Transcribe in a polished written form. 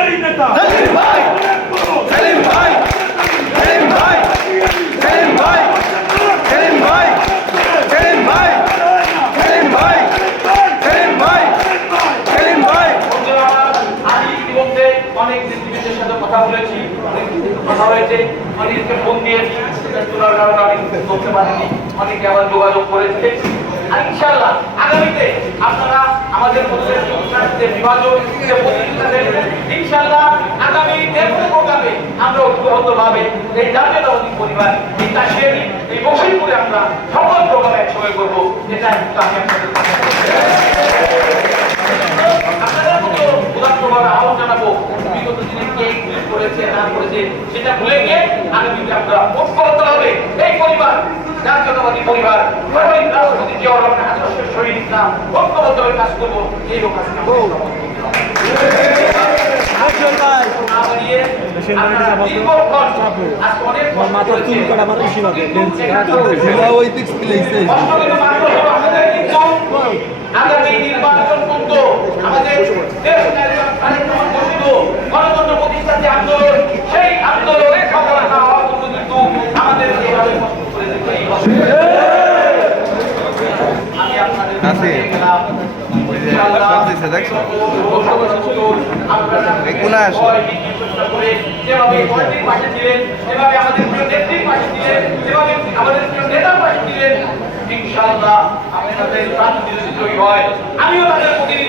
হাতিয়ারি নেতা সেলিম ভাই, সেলিম ভাই, সেলিম ভাই, সেলিম ভাই, সেলিম ভাই, সেলিম ভাই, সেলিম ভাই, সেলিম ভাই, সেলিম ভাই। আমি ইতিমধ্যে অনেক নেতৃবৃন্দের সাথে কথা বলেছি, অনেক কথা হয়েছে, অনেককে ফোন দিয়েছি, সেটা তোলার কারণে আমি করতে পারিনি, অনেকে আবার যোগাযোগ করেছে। আর ইনশাআল্লাহ আগামীতে আপনারা আমাদের মধ্যে যে বিভাজন যে প্রতিযোগিতা দেখবেন, ইনশাআল্লাহ আগামী দেখুন প্রোগ্রামে আমরা ঐক্যবদ্ধভাবে এই জাতীয়তাবাদী পরিবার এই কাশিয়ারি এই বসিরপুরে আমরা সকল প্রোগ্রামে একসঙ্গে করবো, এটা আমি আপনাদের আপনাদের মতো উদাত্তভাবে আহ্বান জানাবো। বিগত দিনে কে কি করেছে না করেছে সেটা ভুলে গিয়ে আগামীতে আমরা ঐক্যবদ্ধ হবে এই পরিবার জাতীয়তাবাদী পরিবার শহীদ রাষ্ট্রপতি জিয়াউর রহমানের আদর্শের শহীদ ইসলাম ঐক্যবদ্ধভাবে কাজ করবো এই হোক আজকে মাথা চুল কাটা আমার বেশি হবে আগামী নির্বাচন পর্যন্ত আমাদের দেশ গণতন্ত্র প্রতিষ্ঠার যে আন্দোলন সেই আন্দোলনের সফলতা হওয়ার জন্য কিন্তু আমাদের এইভাবে করে যেতেই হবে। আমি আপনাদের যেভাবে কর্মীর পাশে ছিলেন, যেভাবে আমাদের প্রিয় নেত্রীর পাশে ছিলেন, যেভাবে আমাদের প্রিয় নেতার পাশে ছিলেন, ইনশাআল্লাহ আপনাদের প্রাণ বিরোধী হয়। আমিও তাদের প্রতিনিধি।